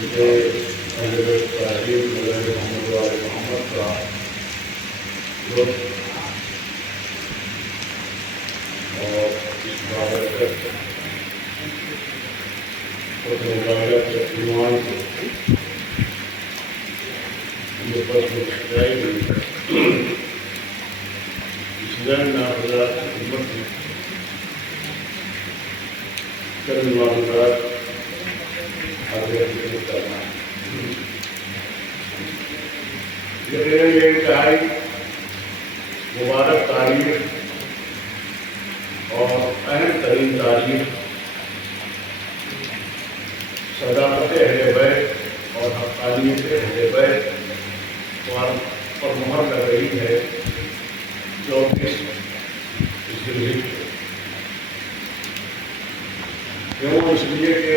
جسے حضرت تعلیم حضرت محمد وال محمد کا لطف اور اس بابرکت ایمان کو یہ بس مشکل نہیں اس دن حضرات کی خدمت میں چند معلومات آگے کرنا ہے۔ یہ میرے لیے انتہائی مبارک تاریخ اور اہم ترین تاریخ صداقت اہل بیت اور حقانیت اہل بیت پر مہر لگ رہی ہے 24 ذوالحجہ۔ کیوں؟ اس لیے کہ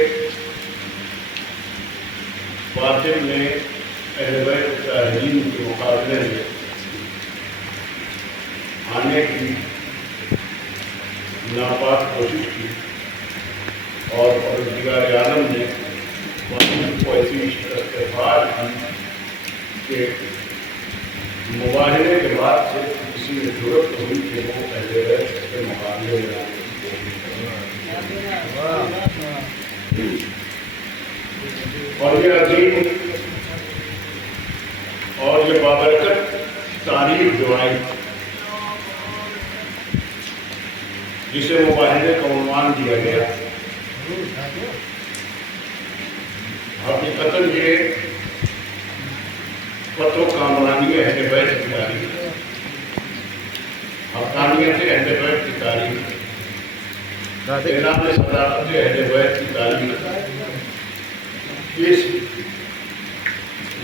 باطل نے اہل بیت طاہرین کے مقابلے میں آنے کی ناپاک کوشش کی اور پروردگار عالم نے باطل کو ایسی استفاد کی کہ مباہلے کے بعد سے کسی نے ضرورت ہوئی کہ وہ اہل بیت کے مقابلے میں آنے کی کوشش۔ اور یہ عظیم اور یہ بابرکت تاریخ جو آئی جسے مباہلے کا عنوان دیا گیا، حقیقتاً یہ فتح و کامرانی اہل بیت کی تاریخ، حقانیت اہل بیت کی تاریخ، اعلان صداقت اہل بیت کی تاریخ۔ اس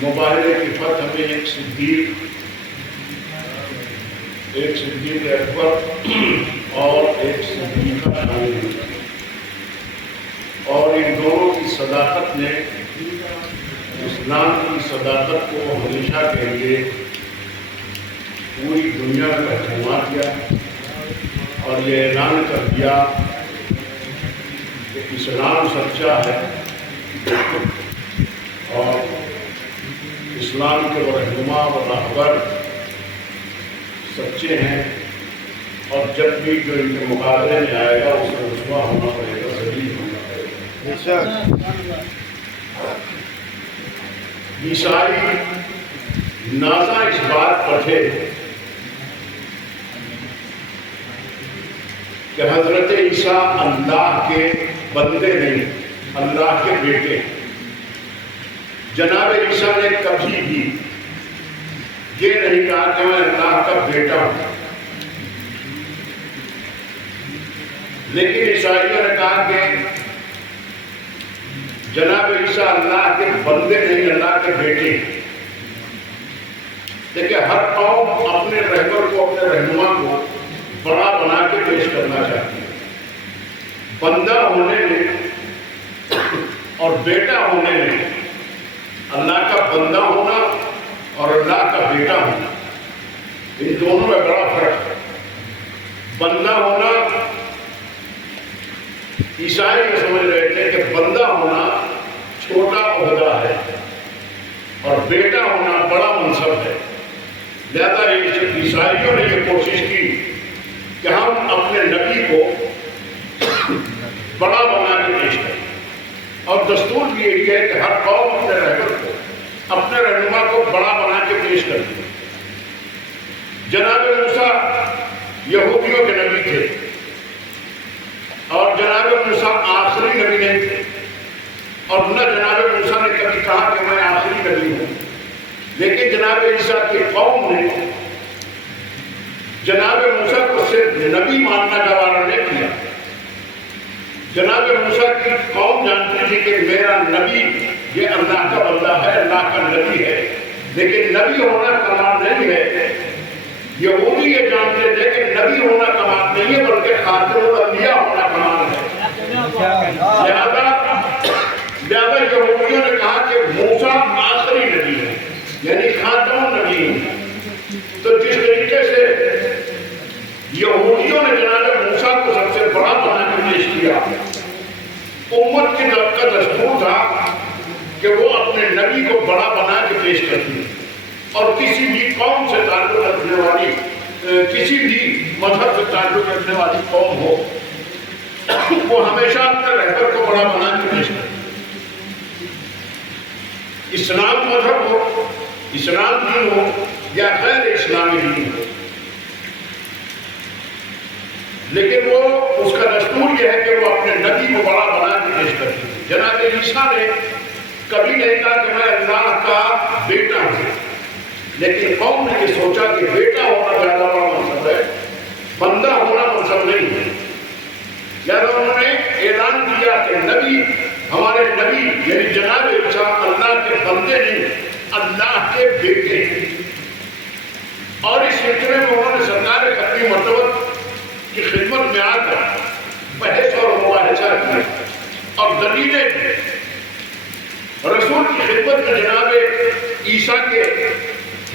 مباہلے کی فتح میں ایک صدیق اکبر اور ایک صدیقہ شامل ہوئی، اور ان دونوں کی صداقت نے اسلام کی صداقت کو ہمیشہ کے لیے پوری دنیا میں رہنما کیا اور یہ اعلان کر دیا کہ اسلام سچا ہے اور اسلام کے رہنما و راہبر سچے ہیں، اور جب بھی جو ان کے مقابلے میں آئے گا اسے رسوا ہونا پڑے گا، ذلیل ہونا پڑے گا۔ عیسائی نازاں اس بات پر تھے کہ حضرت عیسیٰ اللہ کے بندے نہیں، اللہ کے بیٹے۔ جناب عیسیٰ نے کبھی بھی یہ نہیں کہا کہ میں اللہ کا بیٹا ہوں، لیکن عیسائیوں نے کہا کہ جناب عیسیٰ اللہ کے بندے نہیں، اللہ کے بیٹے ہیں۔ دیکھیں، ہر قوم اپنے رہبر کو، اپنے رہنما کو بڑا بنا کے پیش کرنا چاہتی ہے۔ بندہ ہونے میں اور بیٹا ہونے میں، اللہ کا بندہ ہونا اور اللہ کا بیٹا ہونا، ان دونوں میں بڑا فرق ہے۔ بندہ ہونا عیسائی یہ سمجھ رہے تھے کہ بندہ ہونا چھوٹا عہدہ ہے اور بیٹا ہونا بڑا منصب ہے، لہذا عیسائیوں نے یہ کوشش کی کہ ہم اپنے نبی کو بڑا بنا کے پیش کریں، اور دستور بھی یہی ہے کہ ہر قوم اپنے رہبر کو، اپنے رہنما کو بڑا بنا کے پیش کرتی ہے۔ جناب موسیٰ یہودیوں کے نبی تھے اور جناب موسیٰ آخری نبی نہیں تھے، اور نہ جناب موسیٰ نے کبھی کہا کہ میں آخری نبی ہوں، لیکن جناب عیسیٰ کی قوم نے جناب موسیٰ کو صرف نبی ماننا گوارا نہیں کیا۔ جناب موسیٰ کی قوم جانتی تھی کہ میرا نبی یہ اللہ کا بندہ ہے، اللہ کا نبی ہے، لیکن نبی ہونا کمال نہیں ہے۔ یہودی یہ جانتے تھے کہ نبی ہونا کمال نہیں ہے، بلکہ خاتم الانبیاء ہونا کمال ہے۔ لہذا یہودیوں نے کہا کہ موسیٰ آخری نبی ہے، یعنی خاتم النبی ہے۔ تو جس طریقے سے یہودیوں نے جناب موسیٰ کو سب سے بڑا بنا کے پیش کیا، امت کی طرف کا دستور تھا کہ وہ اپنے نبی کو بڑا بنا کے پیش کرتی ہے، اور کسی بھی قوم سے تعلق رکھنے والی، کسی بھی مذہب سے تعلق رکھنے والی قوم ہو، وہ ہمیشہ اپنے رہبر کو بڑا بنا کے پیش کرتی ہے۔ اسلام مذہب ہو، اسلام دین ہو یا غیر اسلامی دین ہو، لیکن وہ اس کا دستور یہ ہے کہ وہ اپنے نبی کو بڑا بنا کے پیش کرتی ہے۔ جناب عیسیٰ نے کبھی نہیں کہا کہ میں اللہ کا بیٹا ہوں، لیکن قوم نے یہ سوچا کہ بیٹا ہونا زیادہ بڑا منصب ہے، بندہ ہونا منصب نہیں ہے، لہذا انہوں نے اعلان کیا کہ نبی، ہمارے نبی یعنی جناب عیسیٰ اللہ کے بندے نہیں، اللہ کے بیٹے ہیں۔ اور اس سلسلے میں انہوں نے سرکار ختمی مرتبہ کی خدمت میں آ کر بحث اور مباحثہ کیا اور دلیلیں دی۔ رسول کی خدمت میں جناب عیسیٰ کے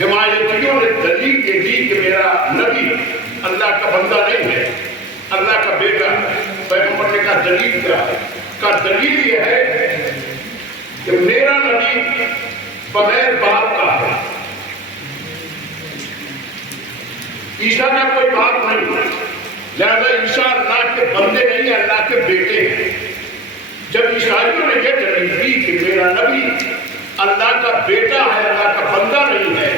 حمایتیوں نے دلیل یہ دی کہ میرا نبی اللہ کا بندہ نہیں ہے، اللہ کا بیٹا ہے۔ پیغمبر نے کہا دلیل کیا ہے؟ کہا دلیل یہ ہے کہ میرا نبی بغیر باپ کا ہے، عیسیٰ کا کوئی باپ نہیں ہے، لہذا عیسیٰ اللہ کے بندے نہیں، اللہ کے بیٹے ہیں۔ جب عیسائیوں نے یہ دلیل دی کہ میرا نبی اللہ کا بیٹا ہے، اللہ کا بندہ نہیں ہے،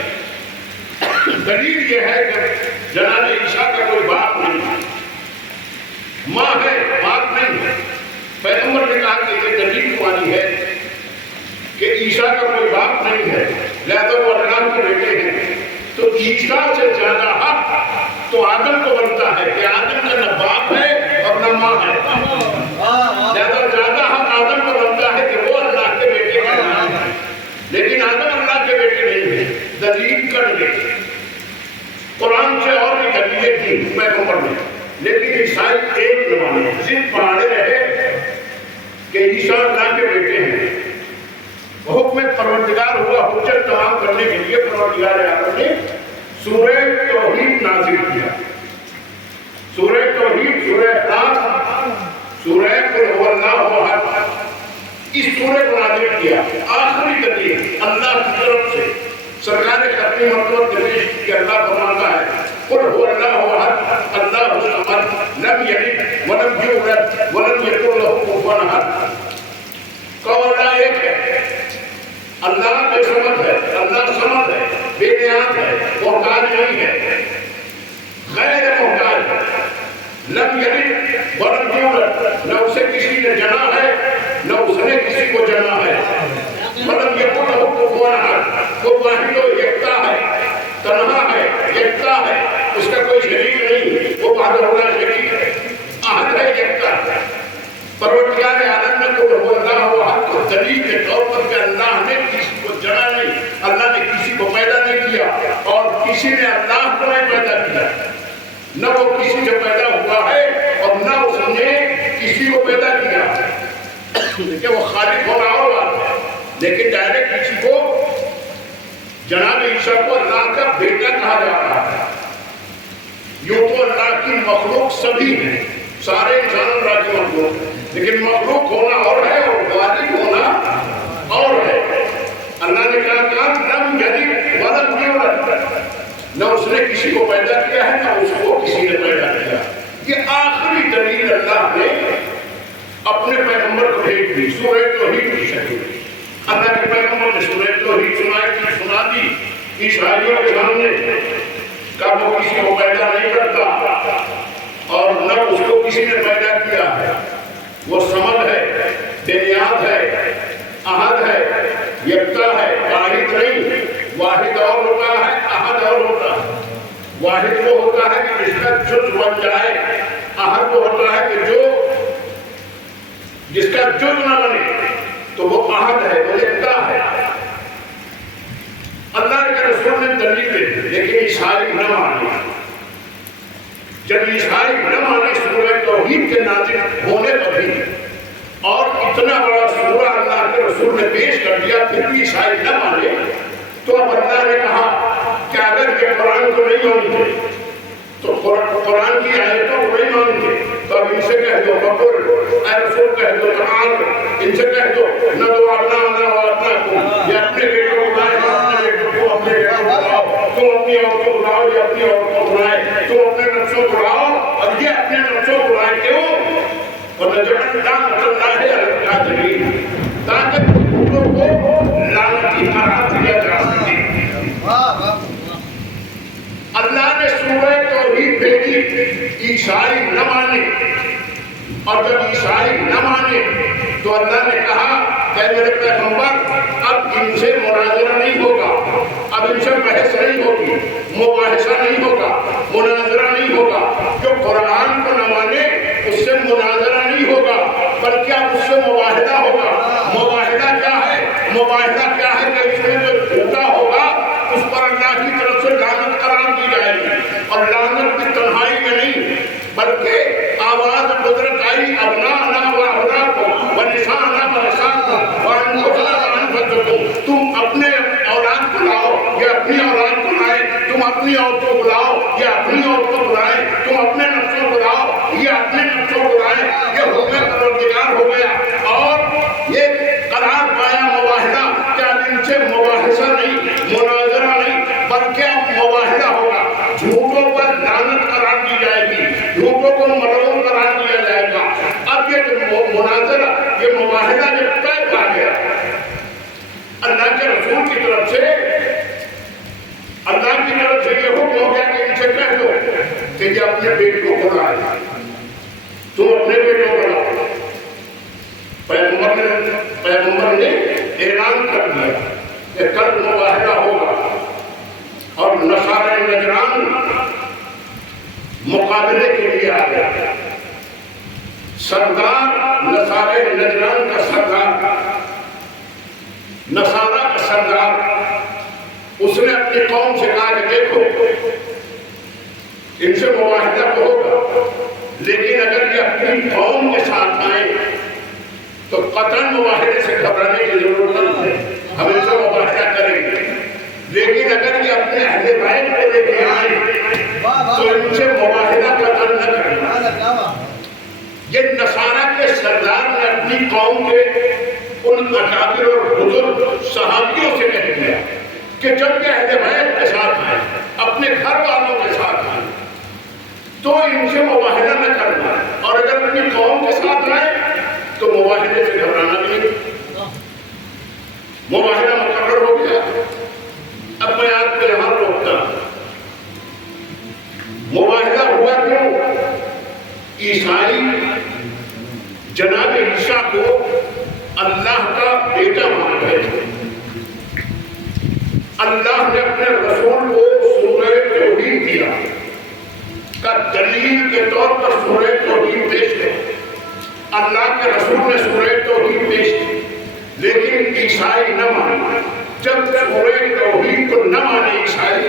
دلیل یہ ہے کہ جناب عیسیٰ کا کوئی باپ نہیں ہے، ماں ہے باپ نہیں ہے۔ پیغمبر نے کہا کہ یہ دلیل تمہاری ہے کہ عیسیٰ کا کوئی باپ نہیں ہے، لہذا وہ اللہ کے بیٹے ہیں، تو عیسیٰ سے زیادہ حق تو آدم کو بنتا ہے کہ آدم کا نہ باپ ہے اور نہ ماں ہے، لہذا زیادہ حق آدم کو بنتا ہے کہ وہ اللہ کے بیٹے ہیں، لیکن آدم اللہ کے بیٹے نہیں ہیں۔ دلیل کر لے، قرآن سے اور بھی دلیلیں تھیں پیغمبر نے، لیکن عیسائی ایک نہ مانے، ضد پڑھاڑے رہے کہ عیسیٰ اللہ کے بیٹے ہیں۔ حکم پروردگار ہوا حجت تمام کرنے کے لیے پروردگار عالم نے سورہ توحید نازل کیا، سورہ توحید، سورہ اخلاص، سورہ قل هو اللہ احد، اس سورہ کو نازل کیا۔ آخری دلیل اللہ کی طرف سے سرکار ختمی مرتبہ پیش کی کہ اللہ فرماتا ہے قل هو اللہ احد اللہ الصمد لم یلد ولم یولد ولم یکن له کفوا احد۔ کہو اللہ ایک ہے، اللہ بے سمد ہے، اللہ سمد ہے، بے نیاز ہے، محتاج نہیں ہے، غیر محتاج ہے۔ لم یلد ولم یولد، نہ اسے کسی نے جنا ہے نہ اس نے کسی کو جنا ہے۔ ولم یکن له کفوا احد، وہ واحد و یکتا ہے، تنہا ہے، یکتا ہے، اس کا کوئی شریک نہیں، وہ وحدہ لا شریک ہے، احد ہے، یکتا ہے۔ پروردگار عالم نے تو وہ اللہ احد کو دلیل کے طور پر کہ اللہ نے کسی کو جنا نہیں، اللہ نے کسی کو پیدا نہیں کیا اور کسی نے اللہ کو نہیں پیدا کیا، نہ وہ کسی سے پیدا ہوا ہے اور نہ اس نے کسی کو پیدا کیا کہ وہ خالق ہونا اور بات ہے، لیکن ڈائریکٹ کسی کو جناب عیسیٰ کو اللہ کا بیٹا کہا جا رہا ہے۔ یوں تو اللہ کی مخلوق سبھی ہیں، سارے انسان اللہ کی مخلوق ہیں، لیکن مخلوق ہونا اور ہے اور خالق ہونا اور ہے۔ اللہ نے کہا لم یلد ولم یولد، نہ اس نے کسی کو پیدا کیا ہے نہ اس کو کسی نے پیدا کیا۔ یہ آخری دلیل اللہ نے اپنے پیغمبر کو بھیج دی سورہ توحید کی شکل میں۔ اللہ کے پیغمبر نے سورہ توحید سنا دی عیسائیوں کے سامنے، کہ وہ کسی کو پیدا نہیں کرتا اور نہ اس کو کسی نے پیدا کیا ہے، وہ سمد ہے، بے نیاز ہے، احد ہے، یکتا ہے، واحد نہیں۔ واحد اور ہوتا ہے، احد اور ہوتا ہے۔ واحد وہ ہوتا ہے کہ جس کا جز بن جائے، احد وہ ہوتا ہے کہ جس کا جز نہ بنے تو وہ احد ہے، وہ یکتا ہے۔ اللہ کے رسول نے دلیل دی لیکن عیسائی نہ مانے۔ جب عیسائی نہ مانے سورہ توحید کے نازل ہونے پر بھی اور اتنا بڑا سورہ اللہ کے رسول نے پیش کر دیا پھر بھی عیسائی نہ مانے، تو اب اللہ نے کہا کہ اگر یہ قرآن کو نہیں مانتے تو قرآن کی آیتوں کو نہیں مانتے تو اب ان سے کہہ دو بقول اے رسول کہہ دو تعال، ان سے کہہ دو نہ تو ابناءنا و اپنی عورتوں کو لاؤ، یہ اپنی عورتوں کو لائے، تم اپنے نفسوں کو لاؤ اور یہ اپنے نفسوں کو لائے. کیوں؟ تاکہ جھوٹوں کو لعنتی قرار دیا جا سکے. اللہ نے سورہ توحید بھیجی، عیسائی نہ مانے، اور جب عیسائی نہ مانے تو اللہ نے کہا کہ میرے پیغمبر اب ان سے مناظرہ نہیں ہوگا، اب ان سے بحث نہیں ہوگی، مباحثہ نہیں ہوگا، مناظرہ نہیں ہوگا. جو قرآن کو نہ مانے اس سے مناظرہ نہیں ہوگا، بلکہ اب اس سے مباحثہ ہوگا. مباحثہ کیا ہے؟ مباحثہ کیا ہے کہ اس میں جو جھوٹا ہوگا اس پر اللہ کی طرف سے لعنت قرار دی جائے گی. اور لعنت کی تنہائی میں نہیں بلکہ آواز قدرت آئی، ابناءنا و ابناءکم ونساءنا ونساءکم وانفسنا وانفسکم. تم اپنے اولاد کو لاؤ، یہ اپنی اولاد کو لائے. تم اپنی عورتوں کو لاؤ، یہ اپنی عورتوں کو لائے. تم اپنے نفسوں کو لاؤ، یہ اپنے نفسوں کو لائے. یہ حکم پروردگار ہو گیا اور یہ قرار پایا مباحثہ کہ اب ان سے مباحثہ نہیں، مناظرہ نہیں، بلکہ اب مباحثہ ہوگا. جھوٹوں پر لعنت قرار دی جائے گی، جھوٹوں کو ملعون قرار دیا جائے گا. اب یہ مناظرہ، یہ مباحثہ جب طے پا گیا اللہ کے رسول کی طرف سے، اللہ کی طرف سے یہ حکم ہو گیا کہ ان سے کہہ دو کہ یہ اپنے بیٹوں کو لائے، تم اپنے بیٹوں کو لاؤ. پیغمبر نے اعلان کر دیا کہ کل مباحثہ ہوگا اور نصارہ نجران مقابلے کے لیے آ گیا. سردار نصارہ نجران کا سردار، نصارہ کا سردار، اس نے اپنی قوم سے کہا کہ دیکھو ان سے مباحثہ تو ہوگا لیکن اگر یہ اپنی قوم کے ساتھ آئیں تو قطعاً معاہدے سے گھبرانے کی ضرورت نہیں ہے، ہم ان سے مباحثہ کریں گے. لیکن اگر یہ اپنے اہل بیت کو لے کے آئیں تو ان سے مباحثہ قطعاً نہ کریں. یہ نصارہ کے سردار نے اپنی قوم کے ان اکابر اور بزرگ صحابیوں سے کہہ دیا کہ جب یہ اہل بیت کے ساتھ آئیں، اپنے گھر والوں کے ساتھ آئیں تو ان سے مباحثہ نہ کرنا، اور اگر اپنی قوم کے ساتھ آئیں تو مباحثے سے گھبرانا نہیں. مباحثہ مقرر ہو گیا. اب میں آپ کو یہاں روکتا ہوں. مباحثہ ہوا کیوں؟ عیسائی جناب عیسیٰ کو اللہ کا بیٹا مان رہے تھے. اللہ نے اپنے رسول کو سورہ توحید دیا کا دلیل کے طور پر سورہ توحید پیش ہے. اللہ کے رسول نے سورہ توحید پیش کی لیکن عیسائی نہ مانے. جب سورہ توحید کو نہ مانے عیسائی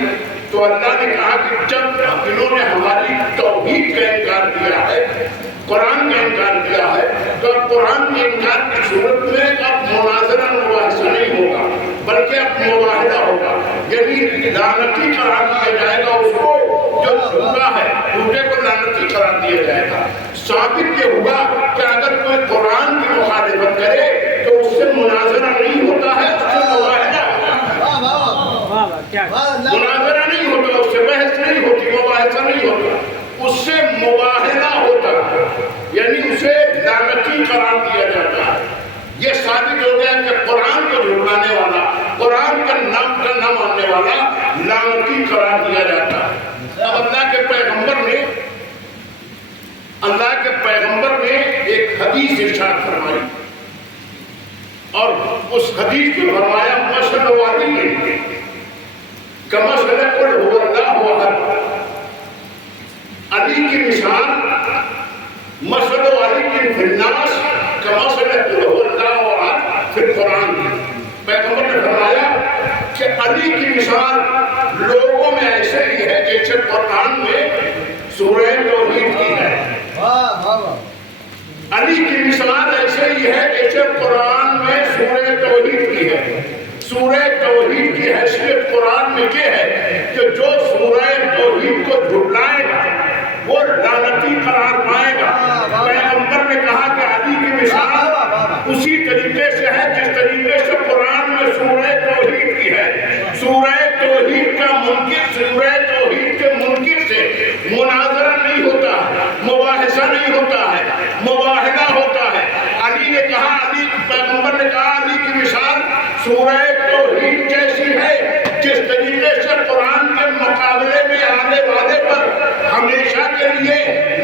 تو اللہ نے کہا کہ جب انہوں نے ہماری توحید کا انکار کیا ہے، قرآن کا انکار کیا ہے، تو اب قرآن کے انکار کی صورت میں اب مناظرہ مباحثہ نہیں ہوگا بلکہ اب مباحثہ ہوگا. یعنی لعنتی قرار دیا جائے گا اس کو جو جھوٹا ہے، جھوٹے کو لعنتی قرار دیا جائے گا. ثابت یہ ہوا کہ اگر کوئی قرآن کی مخالفت کرے تو اس سے مناظرہ نہیں ہوتا ہے، اس سے مباحثہ مناظرہ نہیں ہوتا، اس سے بحث نہیں ہوتی، مباحثہ نہیں ہوتا، اس سے مباحثہ ہوتا ہے. یعنی اسے لعنتی قرار دیا جاتا ہے. یہ ثابت ہو گیا کہ قرآن کو جھٹلانے والا، قرآن کا نام کا نہ ماننے والا لعنتی قرار دیا جاتا ہے. اب اللہ کے پیغمبر نے ایک حدیث ارشاد فرمائی اور اس حدیث میں فرمایا مثل والی کمثل قل هو اللہ احد. علی کی مثال مثل والی فی الناس کمثل قل هو اللہ احد فی القرآن. پیغمبر نے فرمایا کہ علی کی مثال لوگوں میں ایسے ہی ہے جیسے قرآن میں سورہ توحید کی ہے. علی کی مثال ایسے ہی ہے جیسے قرآن میں سورہ توحید کی ہے. سورہ توحید کی حیثیت قرآن میں یہ ہے کہ جو سورہ توحید کو جھٹلائے گا وہ لعنتی قرار پائے گا. پیغمبر نے کہا کہ علی کی مثال اسی طریقے سے ہے جس طریقے سے قرآن میں سورہ توحید کی ہے. سورہ توحید کا منکر سورہ توحید کیسی ہے؟ جس طریقے سے قرآن کے مقابلے میں آنے والے پر ہمیشہ کے لیے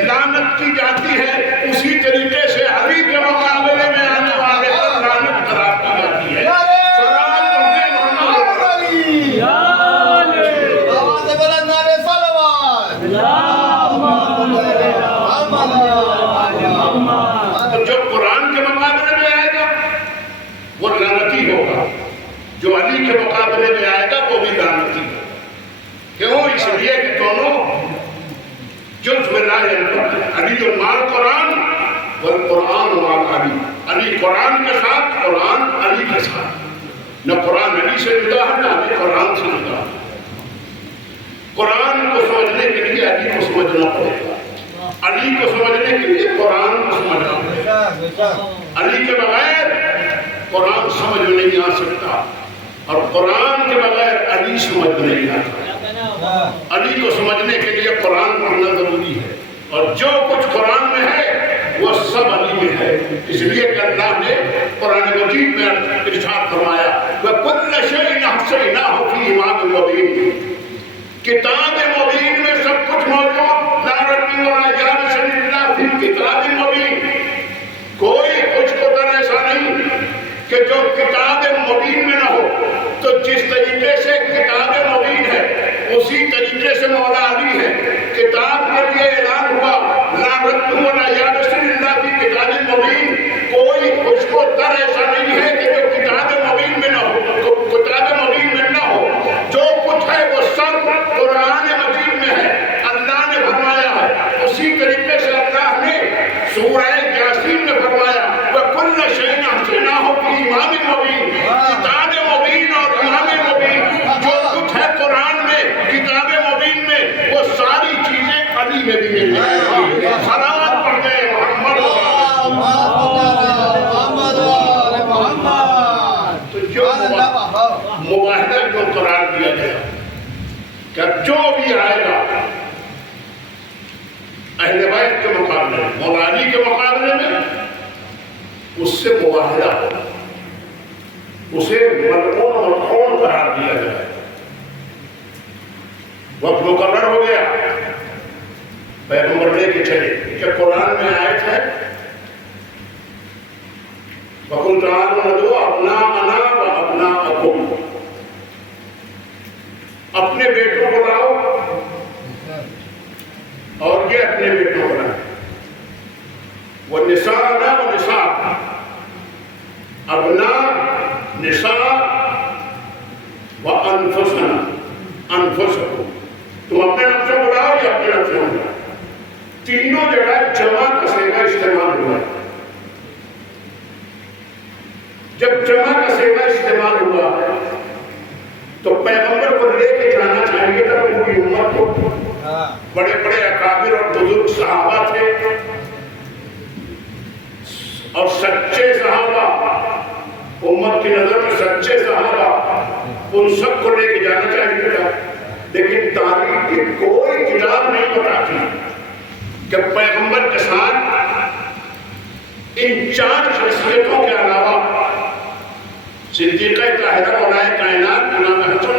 لعنت کی جاتی ہے، اسی طریقے سے علی کے مقابلے میں آنے والے پر لعنت قرار دی جاتی ہے۔ جو قرآن کے مقابلے میں آئے گا وہ لعنتی ہوگا، جو علی کے مقابلے میں آئے گا وہ بھی لعنتی ہوگا۔ کیوں؟ اس لیے کہ دونوں جزء لا ينفك، علی مع القرآن والقرآن مع علی، علی قرآن کے ساتھ، قرآن علی کے ساتھ، نہ قرآن علی سے جدا ہے نہ علی قرآن سے جدا ہے۔ قرآن کو سمجھنے کے لیے علی کو سمجھنا پڑے گا، علی کو سمجھنے کے لیے قرآن کو سمجھنا پڑے گا۔ علی کے بغیر قرآن سمجھ میں نہیں آ سکتا، اور قرآن کے بغیر علی سمجھ میں نہیں آتا۔ علی کو سمجھنے کے لیے قرآن پڑھنا ضروری ہے، اور جو کچھ قرآن میں ہے وہ سب علی میں ہے۔ اس لیے کہ اللہ نے قرآن مجید میں ارشاد فرمایا وَكُلَّ شَيْءٍ أَحْصَيْنَاهُ فِي إِمَامٍ مُبِينٍ، کتاب مبین میں سب کچھ موجود، لا ریب ولا یابس الا فی کتاب مبین۔ کوئی کچھ قدر ایسا نہیں کہ جو کتاب مبین میں نہ ہو۔ تو جس طریقے سے کتاب مبین ہے اسی طریقے سے مولا علی ہے۔ کتاب کے لیے اعلان ہوا لا ریب ولا یابس الا فی کتاب مبین، کوئی کچھ قدر ایسا نہیں ہے کہ جو کتاب مبین میں نہ ہو، کتاب مبین میں نہ ہو۔ جو کچھ ہے وہ سب قرآن مجید میں ہے، اللہ نے فرمایا ہے۔ اسی طریقے سے اللہ نے سورہ یاسین میں فرمایا وَكُلَّ شَيْءٍ أَحْصَيْنَاهُ فِي إِمَامٍ مُبِينٍ، کتاب مبین اور امام مبین جو کچھ ہے قرآن میں، کتاب مبین میں، وہ ساری چیزیں علی میں بھی مل جائیں گی۔ صلوات پڑھ گئے محمد۔ تو جو معاہدہ جو قرار دیا گیا کہ جو بھی آئے گا اہل بیت کے مقابلے میں، مولا علی کے مقابلے میں، اس سے معاہدہ ہوگا، اسے ملعون اور مطعون قرار دیا جائے۔ وقت مقرر ہو گیا، پیغمبر لے کے چلے کہ قرآن میں آیت ہے وَقُلْ تَعَالَوْا نَدْعُو أَبْنَاءَنَا وَأَبْنَاءَكُمْ، اپنے بیٹوں کو لاؤ اور یہ اپنے بیٹوں کو لائیں۔ وَنِسَاءَنَا وَنِسَاءَكُمْ، ابناء، نساء، وَأَنفُسَنَا، أَنفُسَكُمْ، تم اپنے نفسوں کو لاؤ یا اپنے نفسوں کو لاؤ۔ تینوں جگہ جمع کا صیغہ استعمال ہوا ہے۔ جب جمع کا صیغہ استعمال ہوا تو پیغمبر کو لے کے جانا چاہیے تھا پوری امت کو۔ بڑے بڑے اکابر اور بزرگ صحابہ تھے اور سچے صحابہ، امت کی نظر میں سچے صحابہ، ان سب کو لے کے جانا چاہیے تھا۔ لیکن تاریخ کی کوئی کتاب نہیں بتاتی کہ پیغمبر کے ساتھ ان چار شخصیتوں کے علاوہ صدیقہ طاہرہ مولائے کائنات امام حسن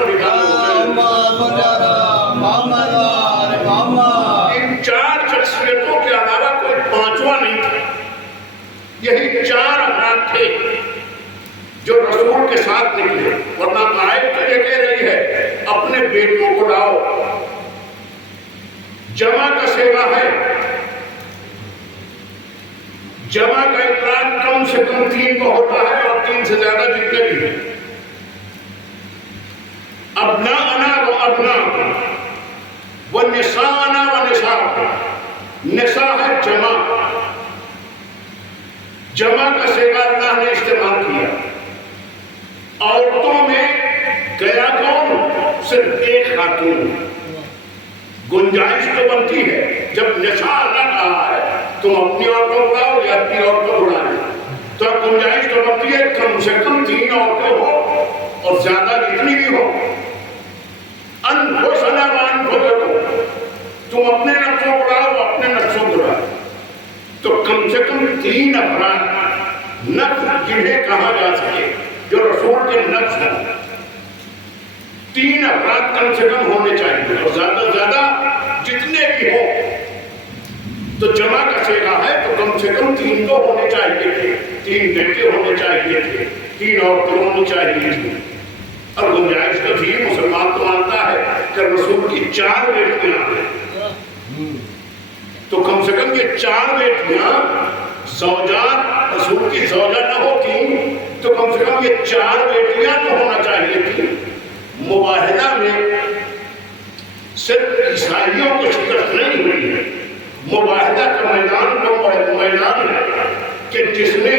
ان چار شخصیتوں کے علاوہ کوئی پانچواں نہیں تھا۔ یہی چار افراد تھے جو رسول کے ساتھ نکلے، ورنہ آیت تو یہ کہہ رہی ہے اپنے بیٹوں کو لاؤ، جمع کا صیغہ ہے۔ جمع کا اطلاق کم سے کم 3 کو ہوتا ہے اور 3 سے زیادہ جتنے بھی ہیں۔ ابناءنا و ابناءکم ونساءنا و نساءکم، نساء ہے جمع، جمع کا صیغہ اللہ نے استعمال کیا۔ عورتوں میں گیا کون؟ صرف ایک خاتون۔ گنجائش تو بنتی ہے جب نساء اللہ کہا ہے تم اپنی عورتوں کو لاؤ یا اپنی عورتوں کو لائیں، تو گنجائش تو بنتی ہے کم سے کم 3 عورتیں ہو اور زیادہ جتنی بھی ہو۔ انفسنا وانفسکم، تم اپنے نفسوں کو لاؤ اپنے نفسوں کو لاؤ، تو کم سے کم 3 افراد نفس جنہیں کہا جا سکے جو رسول کے نفس ہیں، 3 افراد کم سے کم ہونے چاہیے، اور زیادہ سے زیادہ جتنے بھی ہوں تو جمع کا صیغہ ہے تو کم سے کم 3 تو ہونے چاہیے تھے، 3 بیٹے ہونے چاہیے تھے، 3 عورتیں ہونی چاہیے تھی، اور گنجائش تو تھی۔ مسلمان تو مانتا ہے کہ رسول کی 4 بیٹیاں ہیں، تو کم سے کم یہ 4 بیٹیاں زوجات، رسول کی زوجہ نہ ہوتی تو کم سے کم یہ 4 بیٹیاں تو ہونا چاہیے تھی۔ مباہدہ میں صرف عیسائیوں کو شکست نہیں ہوئی ہے، مباہدہ کا میدان تو میدان ہے کہ جس نے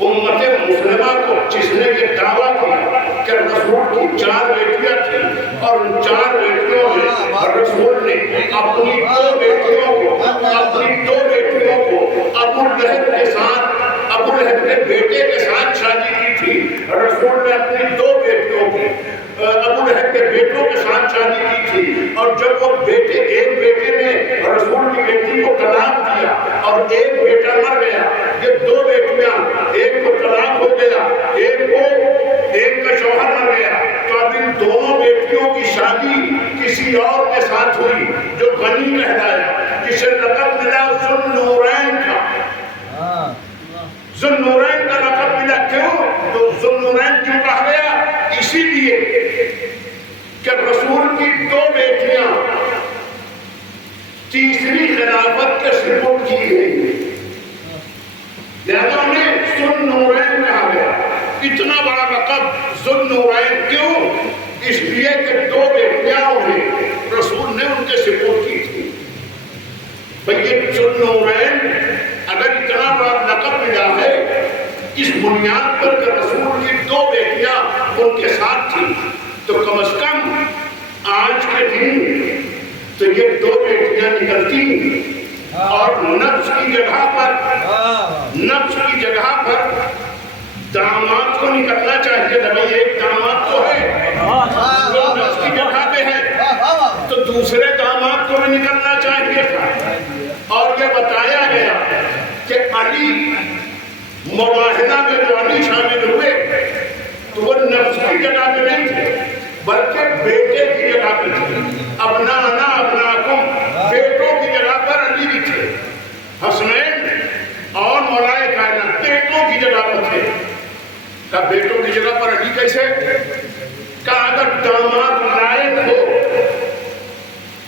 امت مسلمہ کو، جس نے یہ دعویٰ کیا کہ رسول کی 4 بیٹیاں تھیں اور ان 4 بیٹیوں میں رسول نے اپنی 2 بیٹیوں کو ابو لہب کے ساتھ، ابو لہب کے بیٹے کے ساتھ شادی کی تھی۔ رسول نے اپنی 2 بیٹیوں کی ابو لہب کے بیٹوں کے ساتھ شادی کی تھی، اور جب وہ بیٹے، ایک بیٹے نے رسول کی بیٹی کو طلاق دیا اور ایک بیٹا مر گیا، یہ 2 بیٹیاں، ایک کو طلاق ہو گیا، ایک کا شوہر مر گیا، تو اب ان دونوں بیٹیوں کی شادی کسی اور کے ساتھ ہوئی جو غنی کہلایا، جسے لقب ملا ذوالنورین کا۔ ذوالنورین کا لقب ملا کیوں؟ تو ذوالنورین کیوں کہا گیا؟ اسی لیے کہ رسول کی 2 بیٹیاں تیسری خلافت کے سپرد کی گئی، لہذا انہیں ذوالنورین کہا گیا۔ اتنا بڑا لقب ذوالنورین کیوں؟ اس لیے کہ 2 بیٹیاں انہیں رسول نے ان کے سپرد کی تھی۔ بھئی یہ ذوالنورین اگر اتنا بڑا لقب ملا ہے اس بنیاد پر کہ رسول کی 2 بیٹیاں ان کے ساتھ تھیں، تو کم از کم آج کے دن تو یہ 2 بیٹیاں نکلتی اور نفس کی جگہ پر داماد کو نکلنا چاہیے تھا۔ بھئی ایک داماد تو ہے جو نفس کی جگہ پہ ہے، تو دوسرے داماد کو بھی نکلنا چاہیے تھا۔ اور یہ بتایا گیا کہ علی مباہدہ میں جو علی شامل ہوئے تو وہ نفس کی جگہ پہ نہیں تھے بلکہ بیٹے کی جگہ پہ تھے۔ ابنانا ابناکم، بیٹوں کی جگہ پر علی بھی تھے۔ حسنین اور مولا کائنات بیٹوں کی جگہ پر تھے۔ کہا بیٹوں کی جگہ پر علی کیسے؟ کہا اگر داماد لائق ہو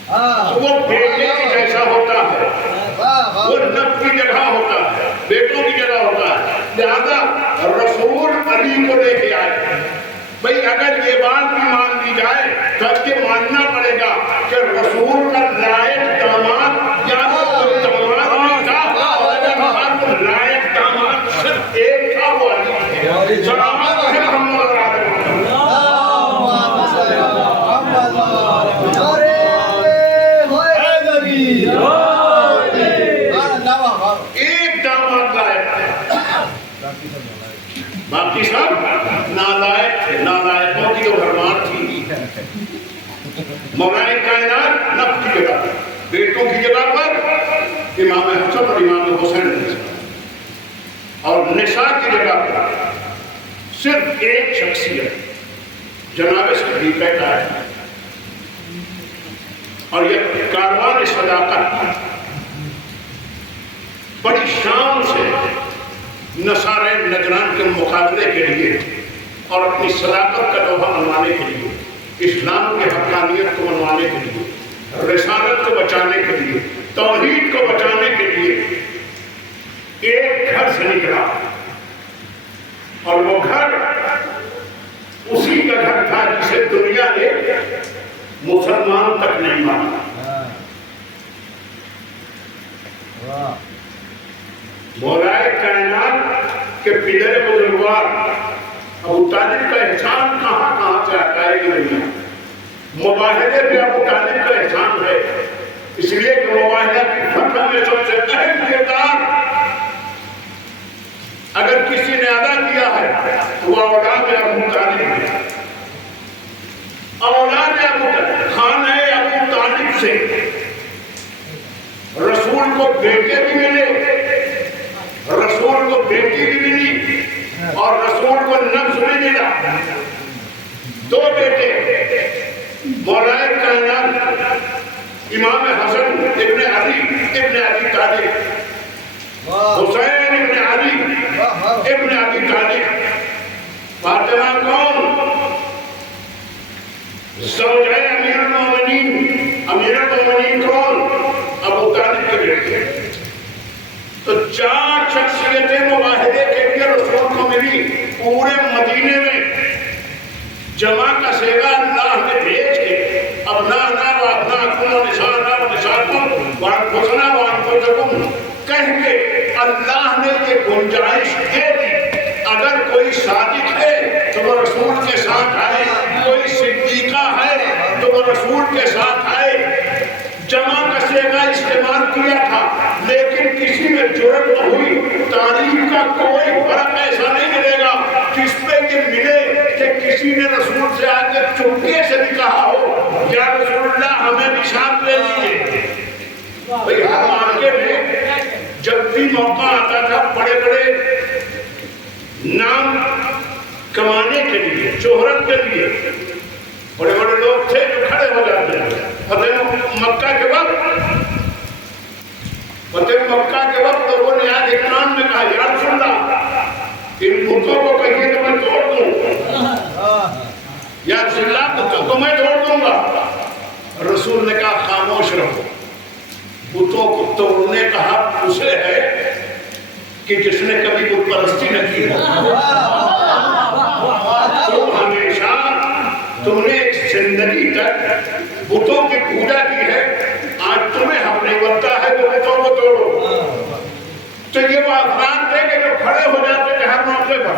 تو وہ بیٹے کی جیسا ہوتا ہے، وہ نفس کی جگہ ہوتا ہے، بیٹوں کی جگہ ہوتا ہے، لہذا رسول علی کو لے کے آئے۔ بھئی اگر یہ بات بھی مان لی جائے تو اب یہ ماننا پڑے گا کہ رسول کا لائق داماد یا کوئی داماد نہیں تھا، اور اگر لائق داماد صرف ایک تھا وہ علی ہے۔ سلامت ہے محمد باقی سب نالائق تھے، نالائقوں کی جو بھرمار تھی۔ مولا کائنات نفس کی جگہ پر، بیٹوں کی جگہ پر امام حسن اور امام حسین، اور نساء کی جگہ پر صرف ایک شخصیت جناب صدیقہ طاہرہ۔ اور یہ کاروان صداقت بڑی شان سے نصارہ نجران کے مقابلے کے لیے اور اپنی صداقت کا لوہا منوانے کے لیے، اسلام کی حقانیت کو منوانے کے لیے، رسالت کو بچانے کے لیے، توحید کو بچانے کے لیے ایک گھر سے نکلا، اور وہ گھر اسی کا گھر تھا جسے دنیا نے مسلمان تک نہیں مانا۔ مولا کائنات کے پدر بزرگوار ابو طالب کا احسان کہاں سے آتا ہے کہ نہیں؟ مباہدے پہ ابو طالب کا احسان ہے، اس لیے کہ مباہدہ کی فتح میں سب سے اہم کردار اگر کسی نے ادا کیا ہے تو وہ اولاد ابو طالب ہے۔ اولاد ابو طالب، خانہ ابو طالب سے رسول کو بیٹے بھی ملے، رسول کو بیٹی بھی ملی، اور رسول کو والنفس بندا، دو بیٹے مولا کائنات امام حسن ابن علی طالب، حسین ابن علی ابن ابی طالب، فاطمہ کون؟ زوجہ امیر المومنین کون؟ ابو طالب کے بیٹے۔ تو چار شخصیتیں مباہدے کے لیے رسول کو ملی، پورے مدینے میں جمع کا سیگا اللہ نے بھیج کے ابنانا و ابناکم و نسانا و نساکم و انفسنا و انفسکم کہہ کے اللہ نے یہ گنجائش دے دی، اگر کوئی صادق ہے تو وہ رسول کے ساتھ آئے، کوئی صدیقہ ہے تو وہ رسول کے ساتھ آئے۔ جمع کا سیگا استعمال کیا تھا، لیکن کسی میں جرأت نہ ہوئی۔ تاریخ کا کوئی فرق ایسا نہیں ملے گا جس پہ یہ ملے کہ کسی نے رسول سے آ کے چپکے سے بھی کہا ہو یا رسول اللہ ہمیں بھی ساتھ لے لیجیے۔ بھئی ہر معرکے میں جب بھی موقع آتا تھا بڑے بڑے نام کمانے کے لیے، شہرت کے لیے بڑے بڑے لوگ تھے جو کھڑے ہو جاتے ہیں۔ فتح مکہ کے وقت لوگوں نے آج اقرام میں کہا یا رسول اللہ ان بتوں کو کہیے تو میں توڑ دوں، یا رسول اللہ بتوں کو میں توڑ دوں گا۔ رسول نے کہا خاموش رہو، بتوں کو توڑنے کا حق اسے ہے کہ جس نے کبھی بت پرستی نہ کی ہو۔ تم نے ایک زندگی تک بتوں کی پوجا کی ہے، آج تمہیں حق نہیں بنتا ہے تو بتوں کو توڑو۔ تو یہ وہ افراد تھے کہ جو کھڑے ہو جاتے تھے ہر موقع پر،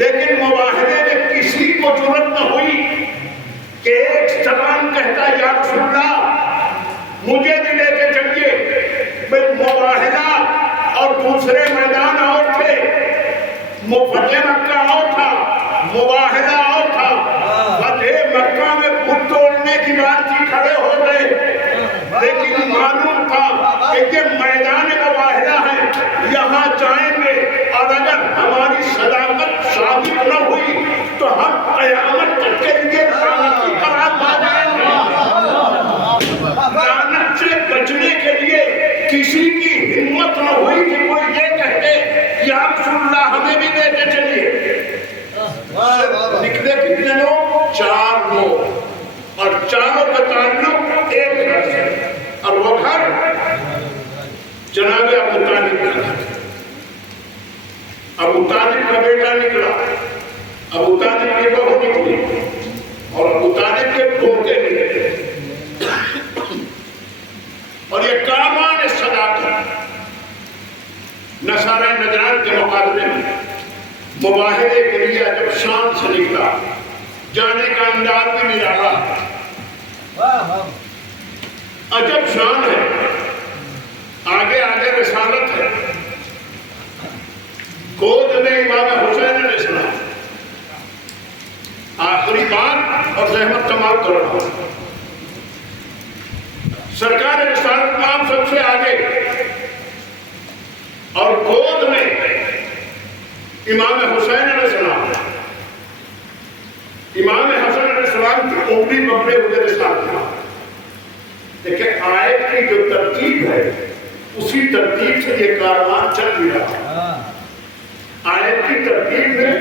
لیکن مباہدے میں کسی کو جرأت نہ ہوئی کہ ایک زبان کہتا یا رسول اللہ مجھے بھی لے کے چلیے۔ بھئی مباہدہ اور دوسرے میدان اور تھے، فتح مکہ اور تھا، مباہدہ اور تھا۔ فتح مکہ میں بت توڑنے کی بات تھی، کھڑے ہو گئے، لیکن معلوم تھا کہ یہ میدان مباہدہ ہے، یہاں جائیں گے اور اگر ہماری صداقت ثابت نہ ہوئی تو ہم قیامت تک کے لیے لعنت کی قرار پا جائیں گے۔ لعنت سے بچنے کے لیے کسی کی ہمت نہ ہوئی کہ کوئی یہ کہتے یا رسول اللہ ہمیں بھی لے کے چلیے۔ نکلے کتنے لوگ؟ 4 لوگ، اور چاروں کا تعلق ایک گھر سے، اور وہ گھر جناب ابو طالب کا گھر۔ ابو طالب کا بیٹا نکلا، ابو طالب کی بہو نکلی، اور ابو طالب کے پوتے نکلے، اور یہ کاروان صداقت نصارہ نجران کے مقابلے میں مباہدے کے لیے جب شام سے نکلا، جانے کا انداز بھی نرالا، عجب شان ہے، آگے آگے رسالت ہے، گود میں امام حسین علیہ السلام، آخری بات اور زحمت تمام کر رہا ہوں، سرکار رسالت نام سب سے آگے، اور گود میں امام حسین علیہ السلام، امام حسن علیہ السلام کی انگلی پکڑے ہوئے رسالت نام۔ لیکن آیت کی جو ترتیب ہے اسی ترتیب سے یہ کاروان چل بھی رہا ہے۔ آیت کی ترتیب میں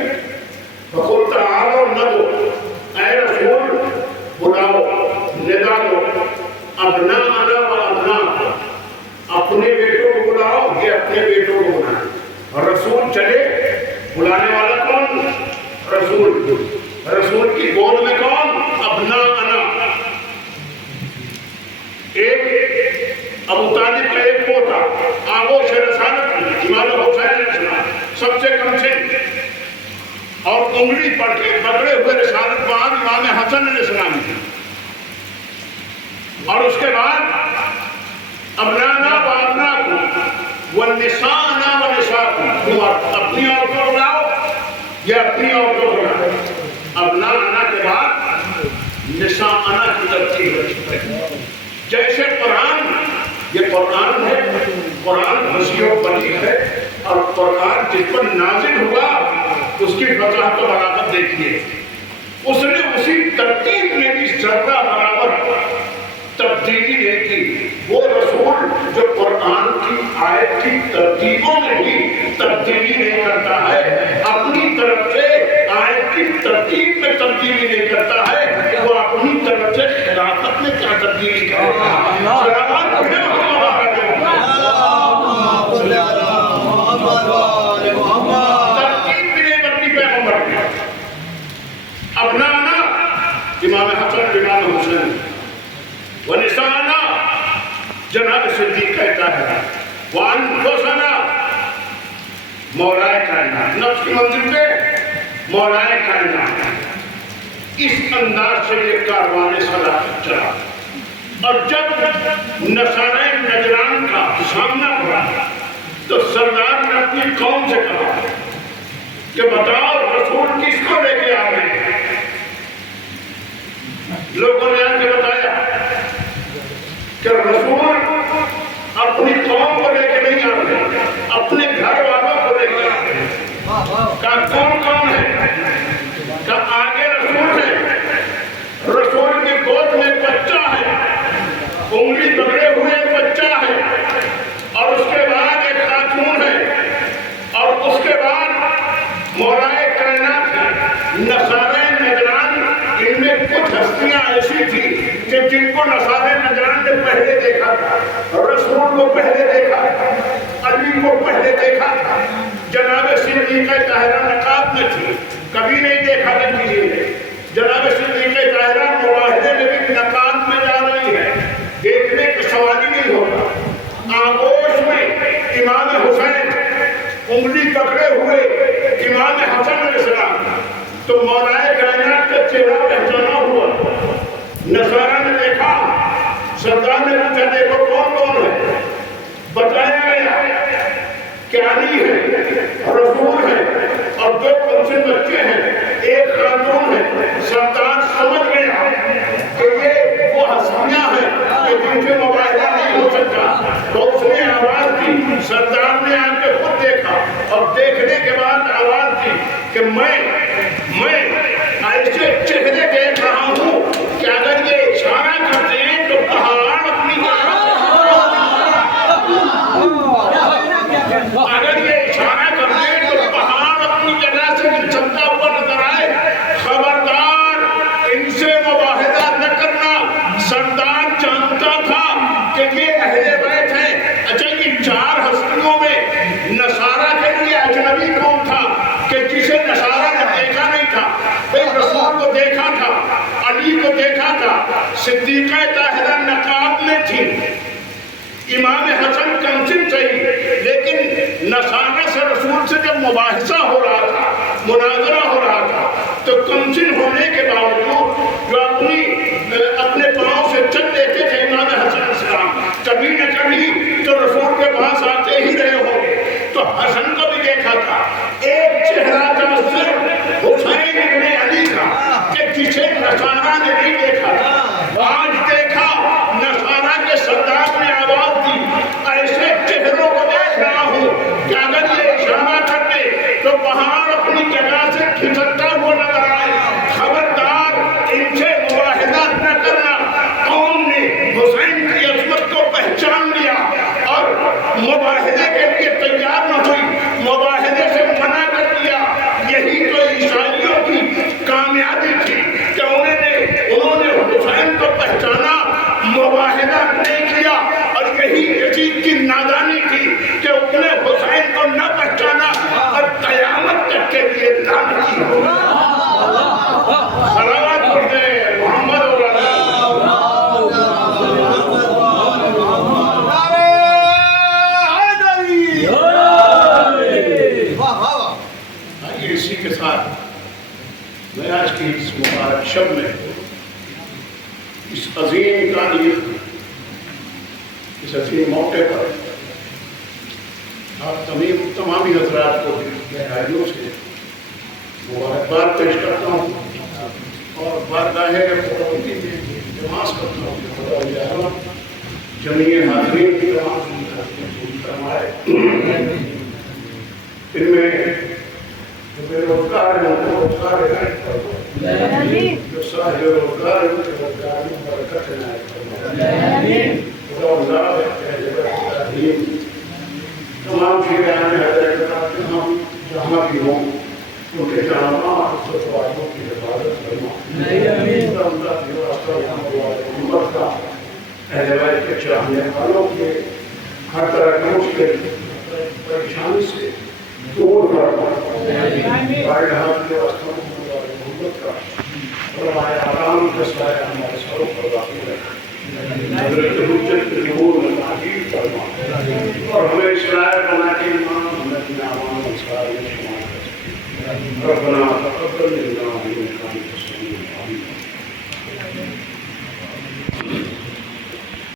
فَقُلْ تَعَالَوْا نَدْعُو، اے رسول بلاؤ، ندا دو، ابناءنا و ابناءکم، اپنے بیٹوں کو بلاؤ، یہ اپنے بیٹوں کو بلائیں۔ اور رسول چلے، بلانے والا کون؟ رسول، رسول کی گود میں کون؟ ابناءنا، ایک ابو طالب کا ایک پوتا، آغوش رسالت کی، امام حسین علیہ السلام سب سے کم سے، اور انگلی پکڑے ہوئے رسالت بعد امام حسن علیہ السلام کی، اور اس کے بعد ابنانا و ابناکم والنساءنا و نساءکم، تم اپنی عورتوں کو لاؤ یا اپنی عورتوں کو لاؤ۔ ابنانا کے بعد نساءنا کی ترتیب ہے۔ جیسے قرآن، یہ قرآن ہے، قرآن وسیع و بلیغ ہے، اور قرآن جس پر نازل ہوا اس کی فضاحت و بلاغت دیکھیے، اس نے اسی ترتیب میں بھی ذرہ برابر تبدیلی نہیں کی۔ وہ رسول جو قرآن کی آیت کی ترتیبوں میں بھی تبدیلی نہیں کرتا ہے، اپنی طرف سے آیت کی ترتیب میں تبدیلی نہیں کرتا ہے، وہ اپنی طرف سے خلافت میں کیا تبدیلی کرے گا؟ ترتیب بھی نہیں بدلی پیغمبر کی۔ ابنانا امام حسن امام حسین، ونسانا جناب صدیق کہتا ہے، وانفسنا مولائے کائنات، نفس کی منزل پہ مولائے کائنات۔ اس انداز سے یہ کاروان صداقت چلا، اور جب نصارہ نجران کا سامنا ہوا تو سردار نے اپنی قوم سے کہا کہ بتاؤ رسول کس کو لے کے آ رہے ہیں؟ لوگوں نے آ کے بتایا کہ رسول اپنی قوم کو لے کے نہیں آ رہے، اپنے گھر والوں کو لے کے آ رہے۔ کہا کون کون ہے؟ کہا آگے رسول ہے، رسول کی گود میں بچہ ہے، انگلی پکڑے ہوئے بچہ ہے، اور اس کے بعد ایک خاتون ہے، اور اس کے بعد مولائے کائنات ہے۔ نصارہ نجران ان میں کچھ ہستیاں ایسی تھی کہ جن کو نصارہ نجران نے پہلے دیکھا تھا، رسول کو پہلے دیکھا تھا، علی کو پہلے دیکھا تھا، جناب صدیقہ طاہرہ نقاب میں تھی، کبھی نہیں دیکھا تھا کسی نے۔ جناب صدیقہ طاہرہ معاہدے میں بھی نقاب میں جا رہی ہے، دیکھنے کا سوال ہی نہیں ہوگا۔ آغوش میں امام حسین انگلی پکڑے ہوئے امام حسن علیہ السلام، تو مولائے کائنات کا چہرہ پہچانا ہوا۔ نصارہ نے دیکھا، سردار نے پوچھا دیکھو کون کون ہے؟ بتایا گیا کہ علی ہے، رسول ہے، اور دو کمسن بچے ہیں، ایک خاتون ہے۔ سردار سمجھ گیا کہ یہ وہ ہستیاں ہیں کہ جن سے مباحثہ نہیں ہو سکتا، تو اس نے آواز دی۔ سردار نے آ کے خود دیکھا، اور دیکھنے کے بعد آواز دی کہ میں ایسے چہرے دیکھ رہا ہوں کہ اگر یہ اشارہ کرتے ہیں تو پہاڑ اپنی جگہ اگر یہ اشارہ کرتے ہیں تو پہاڑ اپنی جگہ سے چلتا ہوا نظر آئے۔ خبردار ان سے مباحثہ نہ کرنا۔ سردار جانتا تھا کہ یہ اہل بیت ہیں۔ اچھا یہ چار ہستیوں میں نصارہ کے لیے اجنبی کون تھا کہ جسے نصارہ نے دیکھا نہیں تھا؟ رسول کو دیکھا تھا، علی کو دیکھا تھا، صدیقہ طاہرہ نقاب میں تھی، امام حسن کمسن صحیح، لیکن نصارہ سے رسول سے جب مباحثہ ہو رہا تھا، مناظرہ ہو رہا تھا، تو کمسن ہونے کے باوجود جو اپنے پاؤں سے چل لیتے تھے امام حسن علیہ السلام، کبھی نہ کبھی تو رسول کے پاس آتے ہی رہے ہوں گے، تو حسن کو بھی دیکھا تھا۔ ایک چہرہ تھا صرف حسین ابن علی کا کہ جسے نصارہ نے نہیں دیکھا تھا، آج دیکھا۔ نصارہ کے سردار نے آواز دی، ایسے چہروں کو دیکھ رہا ہوں کہ اگر یہ اشارہ کرتے تو پہاڑ اپنی جگہ سے کھسکتا ہوا نظر آئے۔ خبردار ان سے مباحثہ نہ کرنا۔ قوم نے حسین کی عظمت کو پہچان لیا اور مباحثے کے لیے تیار نہ ہوئی، مباحثے سے منع کر دیا۔ یہی تو عیسائیوں کی کامیابی تھی کہ انہوں نے حسین کو پہچانا، مباحثہ نہیں کیا، اور یہی یزید کی نادانی تھی کہ اس نے حسین کو نہ پہچانا اور قیامت تک کے لیے لعنتی ہو۔ صلوات پڑھتے ہیں محمد اور اسی کے ساتھ میں آج کی اس مبارک شب میں اس عظیم تاریخ، اس عظیم موقع پر آپ تمامی حضرات کو گہرائیوں سے مبارکباد پیش کرتا ہوں اور بارگاہ خداوندی میں التماس کرتا ہوں کہ خدا جمیع حاضرین کی تمام فرمائے۔ ان میں جو بے روزگار روزگار عنایت فرما، جو صاحب روزگار ان کے روزگار میں برکت عنایت فرما، خدا اللہ الرحیم تمام شیعان حضرات ہم جہاں بھی ہوں ان کے جامعات و توازوں کی حفاظت فرما، خدا اللہ کی واسطہ محمد کا اہل بیت کے چاہنے والوں کے ہر طرح کی مشکل پریشانی سے دور فرما، بائے حق کے واسطہ محمد کا فرمایا آرام کا سایہ ہمارے سروں پر باقی رکھا، حضرت حجت کے ظہور میں تعبیر فرما اور ہمیں اس لائق بنا کے ایمان ہمیں اپنے اعمال و انصار میں شمار کر، ربنا تقبل منا انک انت السمیع العلیم۔